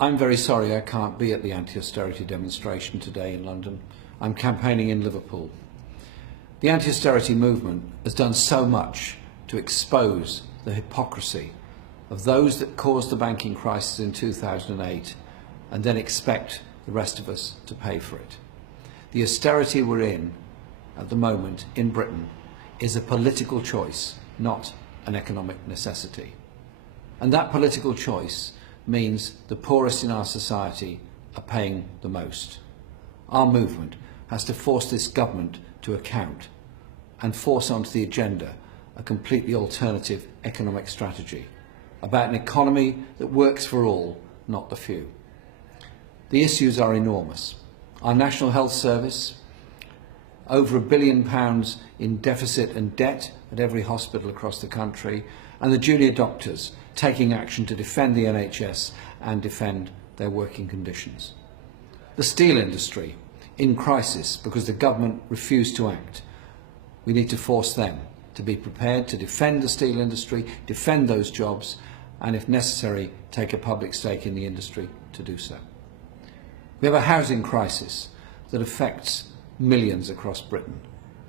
I'm very sorry I can't be at the anti-austerity demonstration today in London. I'm campaigning in Liverpool. The anti-austerity movement has done so much to expose the hypocrisy of those that caused the banking crisis in 2008 and then expect the rest of us to pay for it. The austerity we're in at the moment in Britain is a political choice, not an economic necessity. And that political choice means the poorest in our society are paying the most. Our movement has to force this government to account and force onto the agenda a completely alternative economic strategy about an economy that works for all, not the few. The issues are enormous. Our National Health Service, over £1 billion in deficit and debt at every hospital across the country, and the junior doctors taking action to defend the NHS and defend their working conditions. The steel industry in crisis because the government refused to act. We need to force them to be prepared to defend the steel industry, defend those jobs, and if necessary, take a public stake in the industry to do so. We have a housing crisis that affects millions across Britain,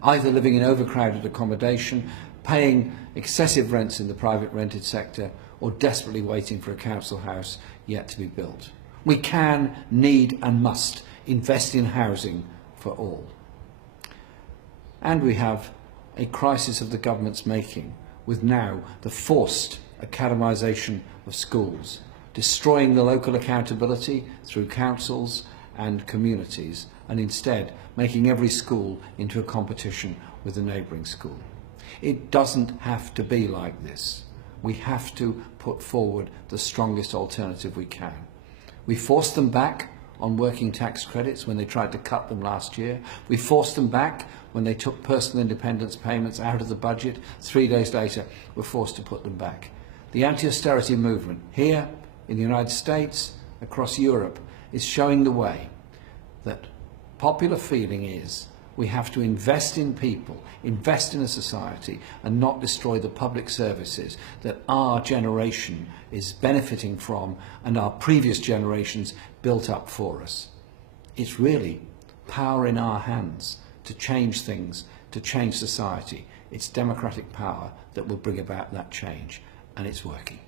either living in overcrowded accommodation, paying excessive rents in the private rented sector, or desperately waiting for a council house yet to be built. We can, need and must invest in housing for all. And we have a crisis of the government's making, with now the forced academisation of schools, destroying the local accountability through councils and communities, and instead making every school into a competition with a neighbouring school. It doesn't have to be like this. We have to put forward the strongest alternative we can. We forced them back on working tax credits when they tried to cut them last year. We forced them back when they took personal independence payments out of the budget. 3 days later, we're forced to put them back. The anti-austerity movement here in the United States, across Europe, is showing the way that popular feeling is we have to invest in people, invest in a society, and not destroy the public services that our generation is benefiting from and our previous generations built up for us. It's really power in our hands to change things, to change society. It's democratic power that will bring about that change, and it's working.